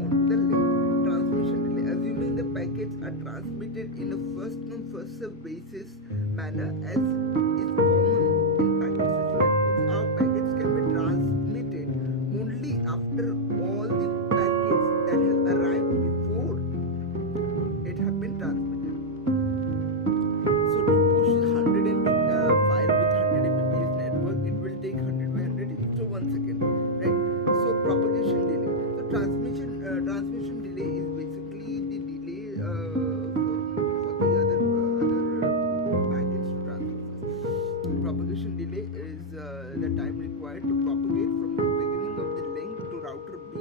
onto the link. Transmission delay. Assuming the packets are transmitted in a first come first served basis manner as is common in packet switch networks, our packets can be transmitted only after all the packets that have arrived before it have been transmitted. So to push 100 MB file with 100 Mbps network, it will take 100 by 100 so 1 second, right? So propagation delay. So transmission delay is basically the delay for the other packets to transfer. Propagation delay is the time required to propagate from the beginning of the link to router B.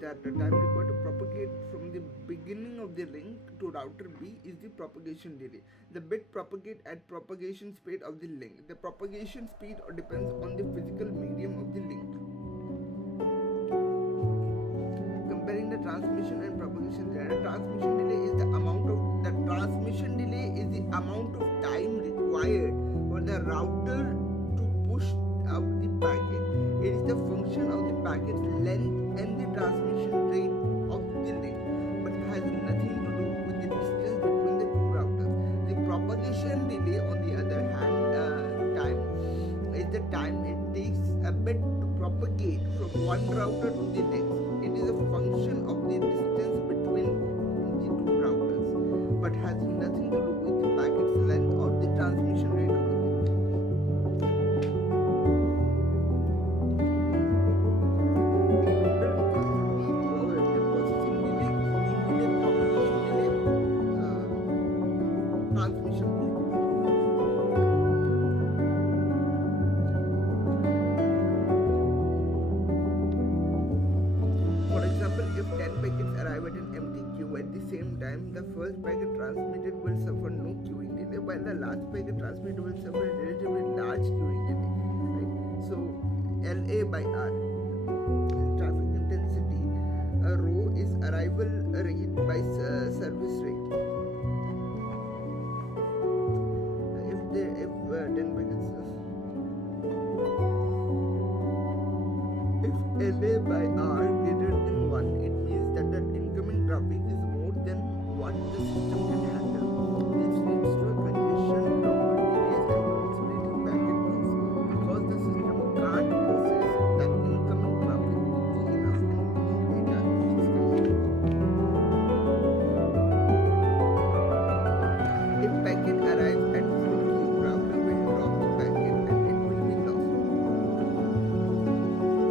That the time required to propagate from the beginning of the link to router B is the propagation delay. The bit propagate at propagation speed of the link. The propagation speed depends on the physical medium of the link. Comparing the transmission and propagation delay. The transmission delay is the amount of time required for the router to push out the packet. It is the function of the packet's length and the transmission rate of the link, but has nothing to do with the distance between the two routers. The propagation delay, on the other hand, is the time it takes a bit to propagate from one router to the next. It is a function of the distance between the two routers, but has nothing to do with the packet's length or the transmission rate of the link. The first packet transmitted will suffer no queuing delay, while the last packet transmitted will suffer a relatively large queuing delay. Right? So LA by R, traffic intensity, rho is arrival rate by service rate. If 10 packets, if LA by R greater than 1, it means that the incoming traffic is more than what the system can handle. This leads to a congestion, longer delays, and possibility packet loss because the system can't process that incoming traffic quickly enough and new data is coming. If packet arrives at full queue, router will drop the packet and it will be lost.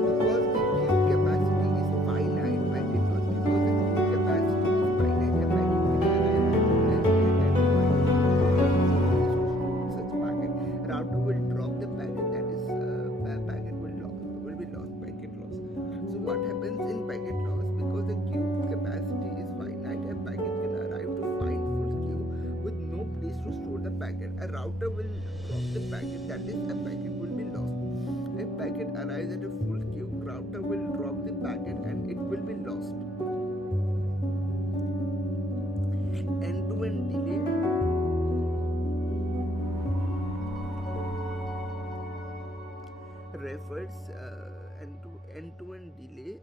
Because the queue capacity is finite, packet loss. Because the queue capacity is finite, a packet router will drop the packet, that is packet will be lost, packet loss. So what happens in packet loss? Because the queue capacity is finite, a packet can arrive to find full queue with no place to store the packet. A router will drop the packet, that is a packet will be lost. If packet arrives at a full queue, router will drop the packet and it will be lost. End-to-end delay refers end-to-end delay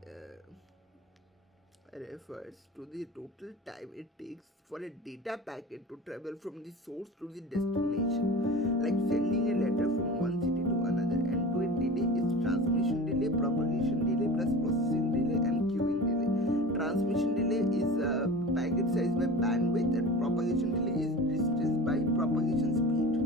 refers to the total time it takes for a data packet to travel from the source to the destination, like sending a letter from one city to another. End-to-end delay is transmission delay, propagation delay plus processing delay and queuing delay. Transmission delay is packet size by bandwidth, and propagation delay is distance by propagation speed.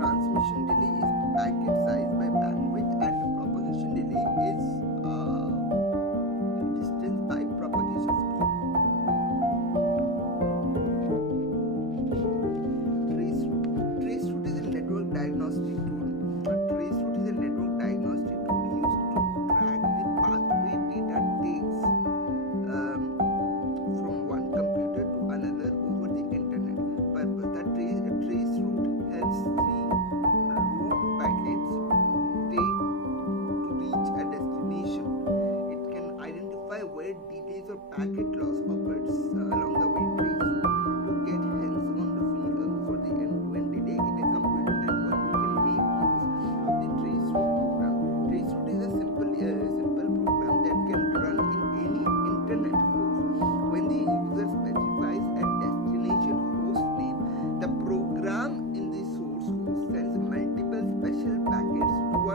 Transmission delay is packet size by bandwidth, and propagation delay is distance by propagation speed. Traceroute is a network diagnostic tool. Traceroute is a network diagnostic tool used to track the pathway data takes from one computer to another over the internet. Purpose: the traceroute helps the route packets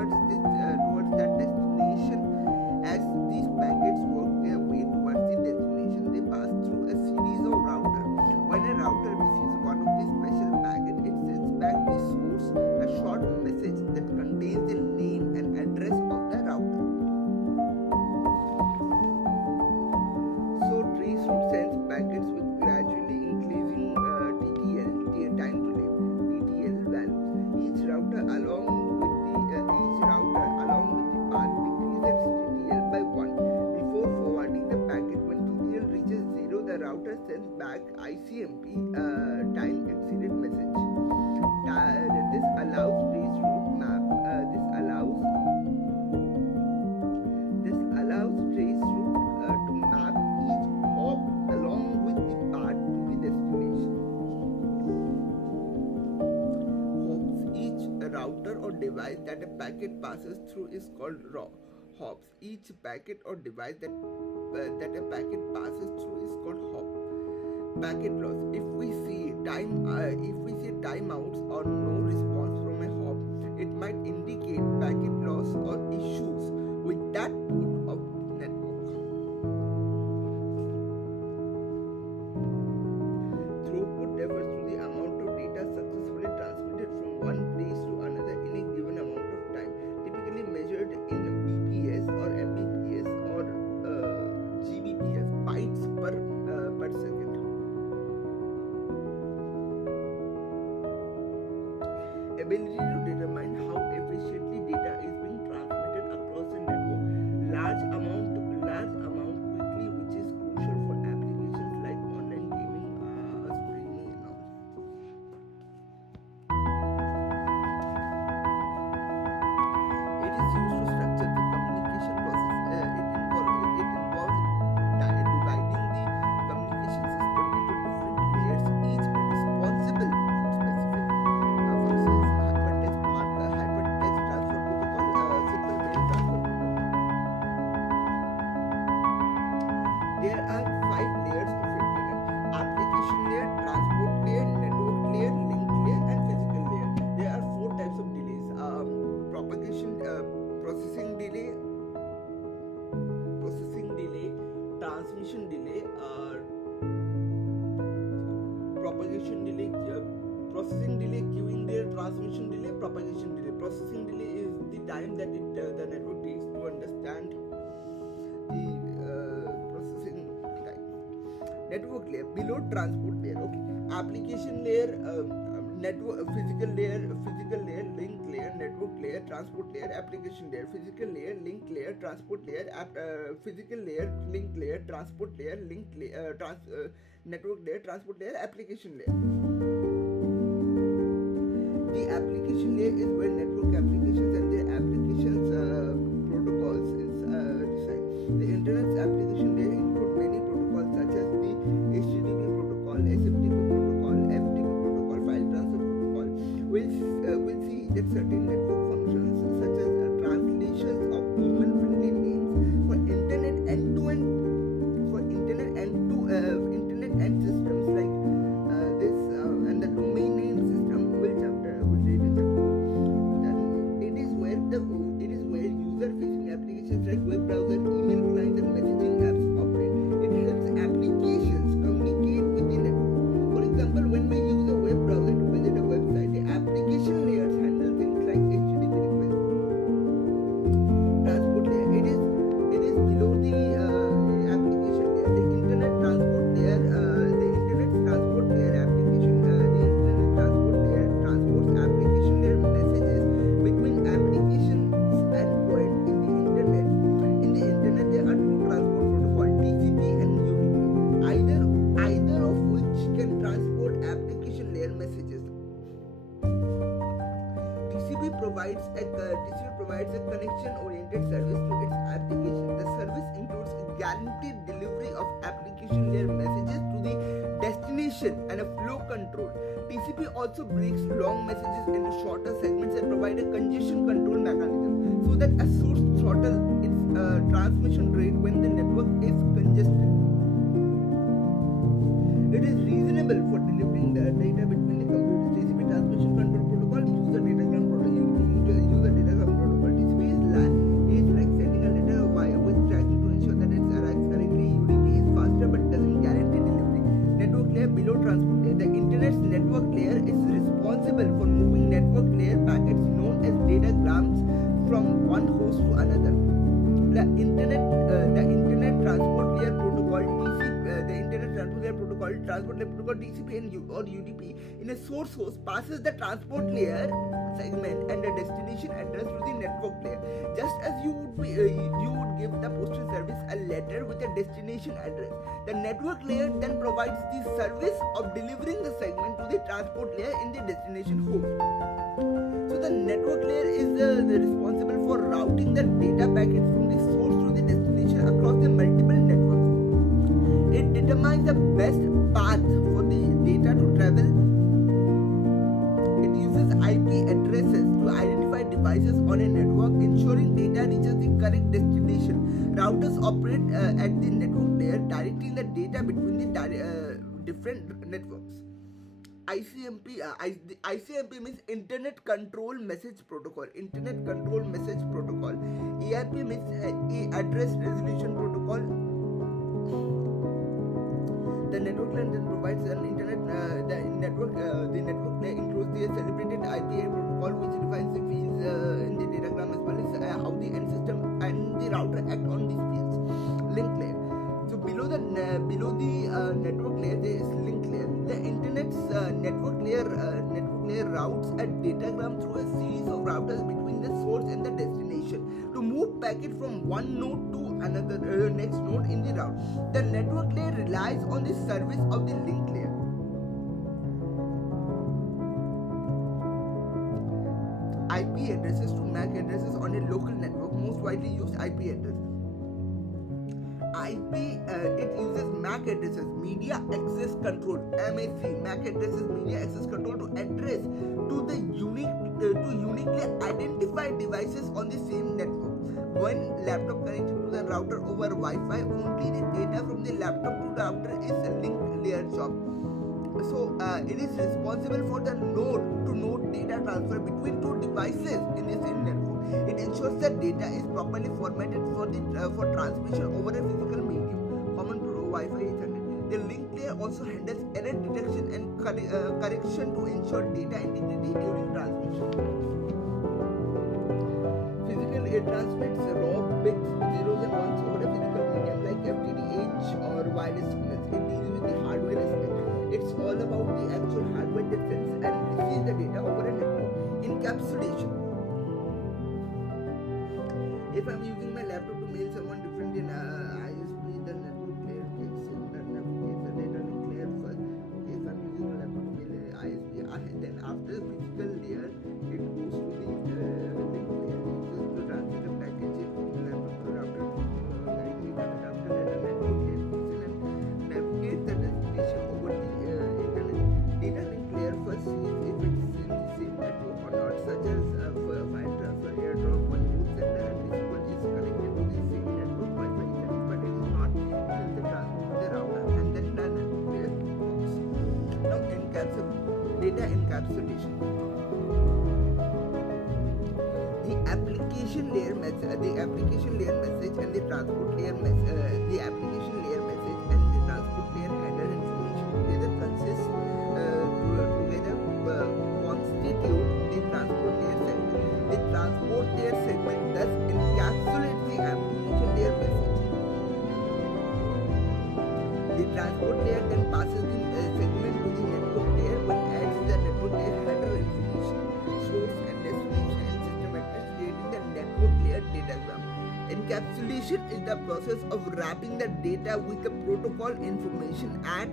towards that destination. As these packets work their way towards the destination, they pass through a series of routers. When a router receives one of these special packets, it sends back the source a short message that contains the name and address of the router. So traceroute sends packets with gradually increasing TTL, time to live, TTL values. Each router along with the path decreases TTL by 1 before forwarding the packet. When TTL reaches 0, the router sends back ICMP, time exceeded message. This allows traceroute map. This allows traceroute to map each hop along with the path to the destination. Hops. Each router or device that a packet passes through is called hops. Each packet or device that a packet passes through is called hop. Packet loss. If we see timeouts or no response from a hop, it might indicate packet loss or issues with that port of network. Throughput refers to the amount of data successfully transmitted from one place to another in a given amount of time, typically measured in BPS or Mbps or Gbps, bytes per second. Ability to determine how efficiently data is being transmitted across a network, large amount quickly, which is crucial for applications like online gaming, streaming and all. It is used to structure the communication process. It involves dividing the communication system into different layers, each responsible for specific functions. Hypertext transfer protocol, simple mail transfer protocol. There are 5 layers of internet: application layer, transport layer, network layer, link layer, and physical layer. There are 4 types of delays: processing delay, transmission delay, propagation delay, processing delay, queuing delay, transmission delay, propagation delay. Processing delay is the time that the network takes to understand the processing time. Network layer below transport layer. Okay, application layer, network, physical layer, link layer, network layer, transport layer, application layer, physical layer, link layer, transport layer, physical layer, link layer, transport layer, link layer, network layer, transport layer, application layer. The application layer is where network applications and their applications protocols reside. The internet's application layer include many protocols such as the HTTP protocol, SFTP protocol, FTP protocol, file transfer protocol. We'll see that certain network functions such as translations of human-friendly names for internet end-to-end systems like this and the domain name system will read in chapter 2. Then it is where user-facing applications like web browser, email clients, and messaging apps operate. It helps applications communicate with the network. For example, when we use a web browser to visit a website, the application layers handle things like HTTP requests. Transport layer. It is below the application layer. The internet transport layer. The internet transport layer application. The internet transport layer transports application layer messages between applications and point in the internet. In the internet, there are 2 transport protocols: TCP and UDP. Either of which can transport application layer messages. TCP provides a connection-oriented service to its application. The service includes guaranteed delivery of application layer messages to the destination and a flow control. TCP also breaks long messages into shorter segments and provide a congestion control mechanism so that a source throttles its transmission rate when the network is congested. It is reasonable for delivering the data between the computers. TCP transmission control protocol, user datagram protocol. from one host to another. The internet transport layer protocol TCP, the internet transport layer protocol, transport layer protocol TCP and or UDP in a source host passes the transport layer segment and the destination address to the network layer. Just as you would give the postal service a letter with a destination address, the network layer then provides the service of delivering the segment to the transport layer in the destination host. So the network layer is responsible for routing the data packets from the source to the destination across the multiple networks. It determines the best path for the data to travel. It uses IP addresses to identify devices on a network, ensuring data reaches the correct destination. Routers operate at the network layer, directing the data between the different networks. ICMP means Internet Control Message Protocol. Internet Control Message Protocol. ARP means Address Resolution Protocol. The network layer then provides an internet. The network layer includes the celebrated IPA protocol, which defines the fields in the datagram as well as how the end system and the router act on these fields. Link layer. So below the network layer there is link layer. The internet's network layer routes a datagram through a series of routers between the source and the destination to move packet from one node to another next node in the route. The network layer relies on the service of the link layer. IP addresses to MAC addresses on a local network, most widely used IP address. It uses MAC addresses, media access control, MAC addresses, media access control to address to the uniquely identified devices on the same network. When laptop connected to the router over Wi-Fi, only the data from the laptop to the router is a link layer job. So it is responsible for the node-to-node data transfer between two devices in the same network. It ensures that data is properly formatted for transmission over a physical medium, common to Wi-Fi Ethernet. The link layer also handles error detection and correction to ensure data integrity during transmission. Physical it transmits raw bits, zeros and ones over a physical medium like FTTH or wireless signals. It deals with the hardware aspect. It's all about the actual hardware that sends and receives the data over a network. Encapsulation. If I'm using my laptop to mail someone different in ISP, the network layer kicks in and navigates the data link layer first. Okay, if I'm using a laptop to mail ISP, then after the physical layer, it goes to the link layer. It uses to transmit the package from the laptop to the router directly to the router. Then the network layer kicks in and navigates the destination over the internet. Data link layer first sees if it's in the same network or not, such as file transfer, airdrop, one boot sender and receiver is connected to the same network Wi-Fi Ethernet, but it is not. It is the transfer to the router and then the network layer works. Now data encapsulation. The application layer message and the transport layer header information together constitute the transport layer segment. The transport layer segment thus encapsulates the application layer message. The transport layer then passes the segment to the network layer when adds the network layer header information, source and destination and system address, creating the network layer datagram. Encapsulation is the process of wrapping the data with the protocol information at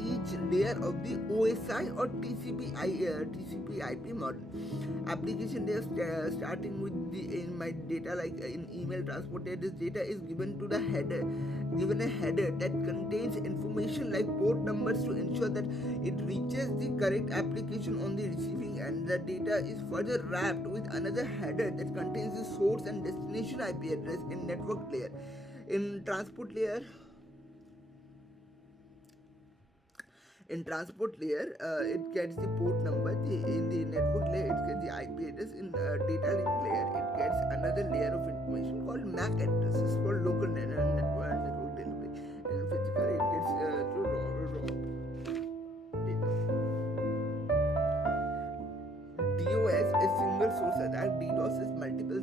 each layer of the OSI or TCP/IP model. Application layer starting with in my data like in email transport layer, this data is given a header that contains information like port numbers to ensure that it reaches the correct application on the receiving end. The data is further wrapped with another header that contains the source and destination IP address in network layer. In transport layer, it gets the port number. In the network layer, it gets the IP address. In data link layer, it gets another layer of information called MAC addresses for local network delivery. And physically, it gets through raw data. DOS is single source attack. DDoS is multiple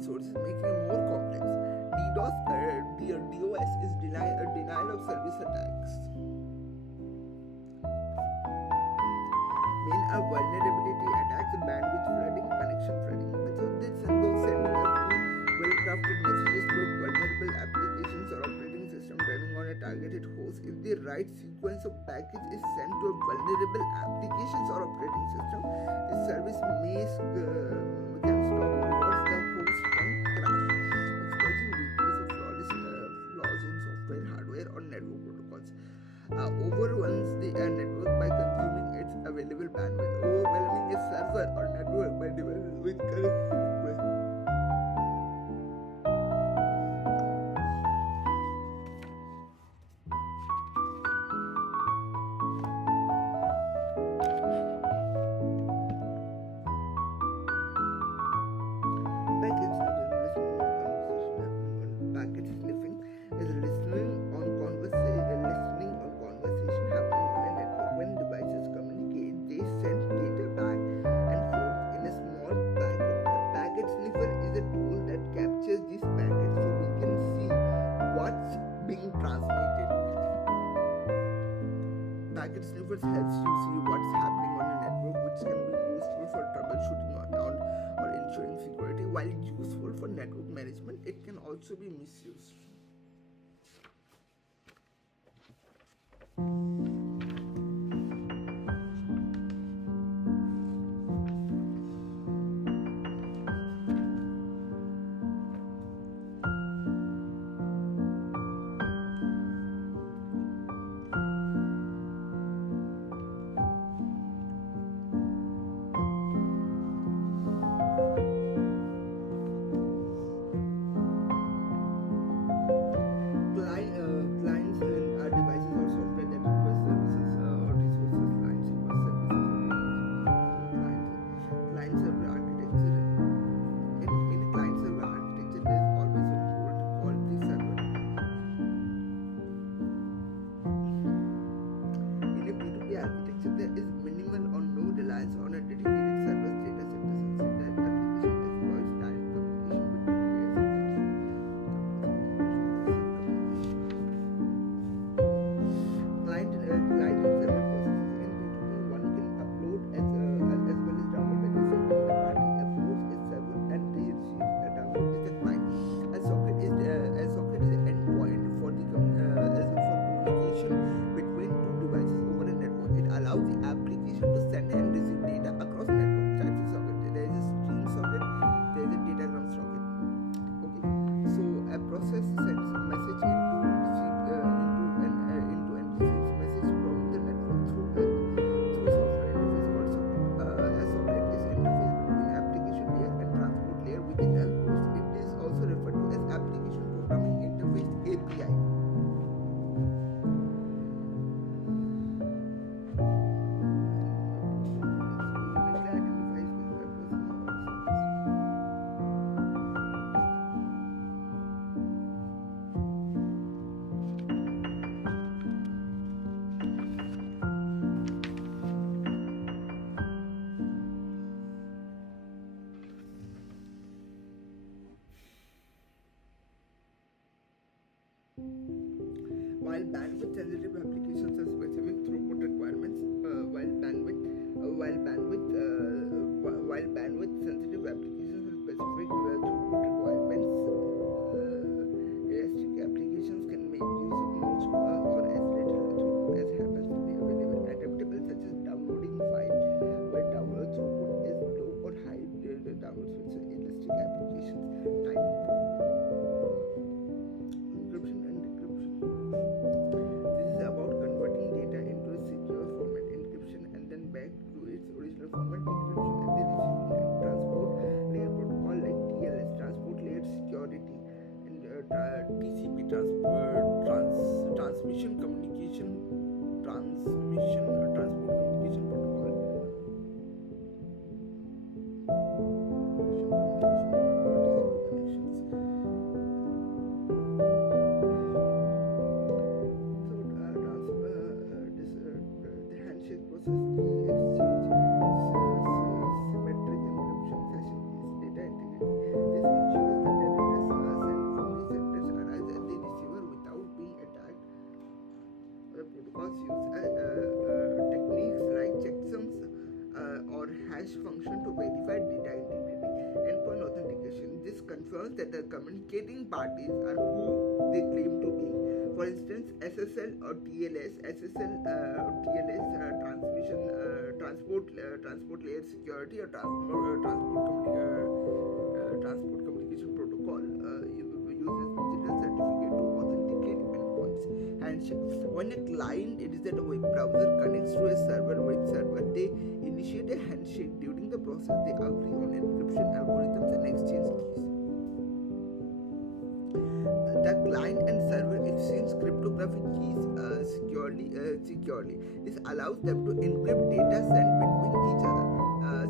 vulnerability attacks, bandwidth flooding, connection flooding. So this involves sending a few well-crafted messages to a vulnerable applications or operating system running on a targeted host. If the right sequence of package is sent to a vulnerable applications or operating system, the service can stop towards the host can crash, exploiting weakness of flaws in software, hardware, or network protocols. Overruns the network by consuming its available bandwidth, overwhelming a server or network by devices with connection requests. Packet sniffing is listening on conversation happening on a network. When devices communicate, they send data back and forth in a small packet. A packet sniffer is a tool that captures these packets so we can see what's being transmitted. Packet sniffers helps you see what's happening on a network, which can be useful for troubleshooting or ensuring security. While useful for network management, it can also be misused. Clients and devices or software that request ensures that the communicating parties are who they claim to be. For instance, SSL or TLS, transmission, transport layer security or transport communication protocol uses digital certificate to authenticate endpoints. Handshakes. When a client, it is that a web browser connects to a web server, they initiate a handshake. During the process, they agree on encryption algorithms and exchange keys. The client and server exchange cryptographic keys securely. This allows them to encrypt data sent between each other.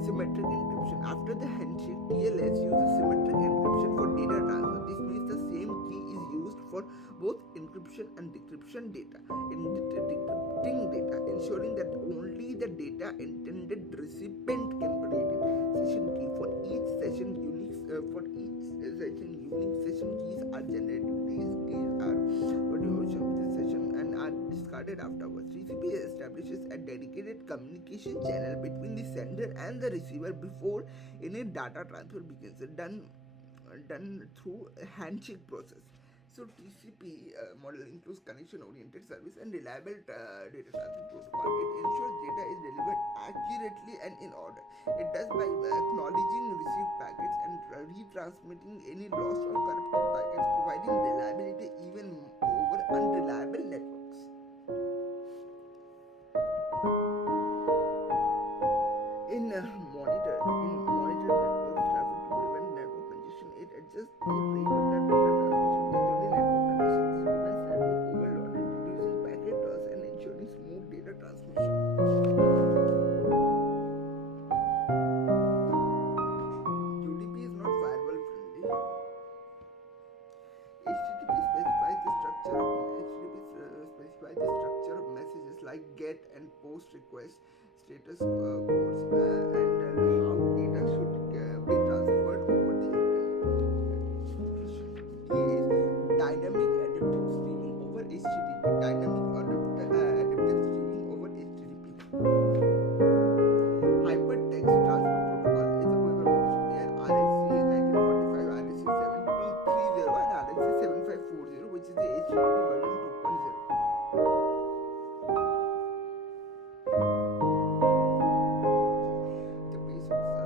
Symmetric encryption. After the handshake, TLS uses symmetric encryption for data transfer. This means the same key is used for both encryption and decryption data. In decrypting data, ensuring that only the data intended recipient can read it. Session key. For each session, unique session keys are generated. These keys are produced of the session and are discarded afterwards. TCP establishes a dedicated communication channel between the sender and the receiver before any data transfer begins. Done through a handshake process. So TCP model includes connection-oriented service and reliable data transfer protocol. It ensures data is delivered accurately and in order. It does by acknowledging received packets and retransmitting any lost or corrupted packets, providing reliability even over unreliable networks. In monitor network traffic to prevent network congestion, it adjusts the rate of data transmission based on the network conditions. This prevents network overload and reducing packet loss and ensuring smooth data transmission. UDP is not firewall friendly. HTTP specifies the structure of messages like get and post requests, status codes, and how data should be transferred over the internet. D is dynamic adaptive streaming over HTTP. Hypertext transfer protocol is a web application where RFC 1945, RFC 7230, and RFC 7540, which is the HTTP version 2.0. The base of the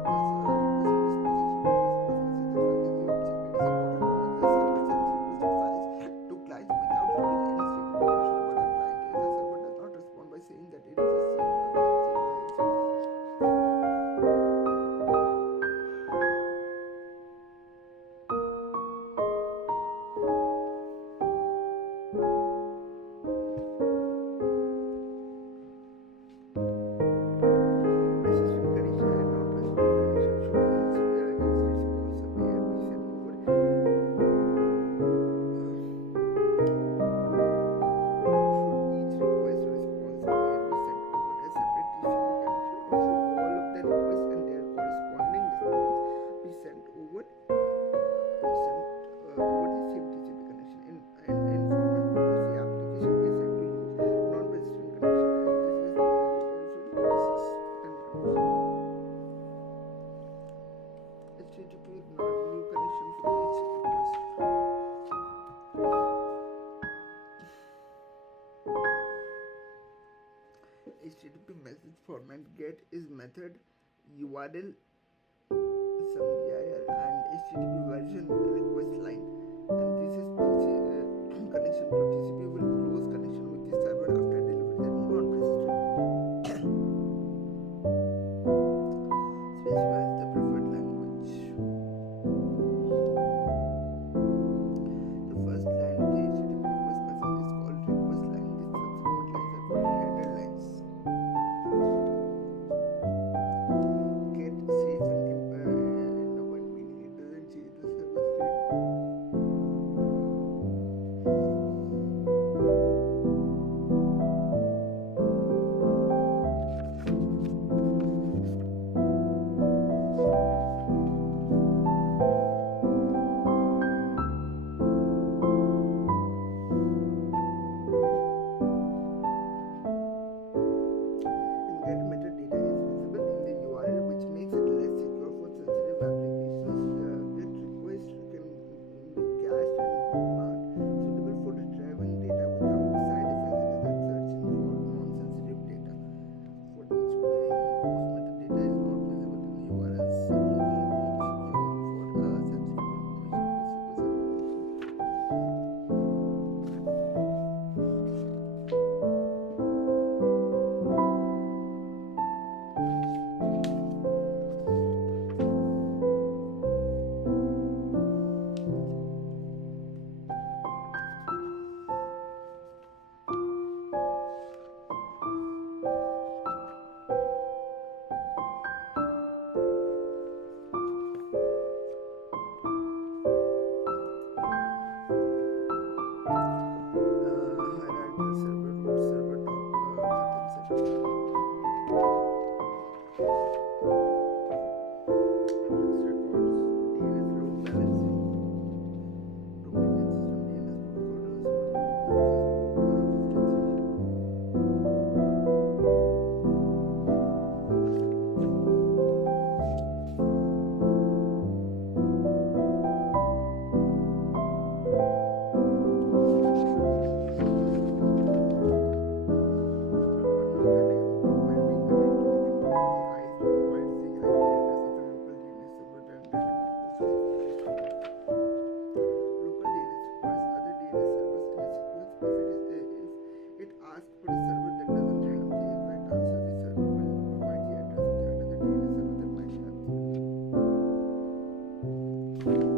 to clients without showing any stated information about the client. If the server does not respond by saying that it is a same HTTP message format get is method URL some URL and HTTP version request line, and this is connection to TCP will close connection with the server after delivery. That is not persistent. Specifies the preferred language. The first line of the HTTP request message is called request line. The subsequent lines are called header lines. Get says an meaning. It Local DNS requires other DNS servers in a sequence. If it asks for a server that doesn't have the exact answer, the server will provide the address of that other DNS server that might have the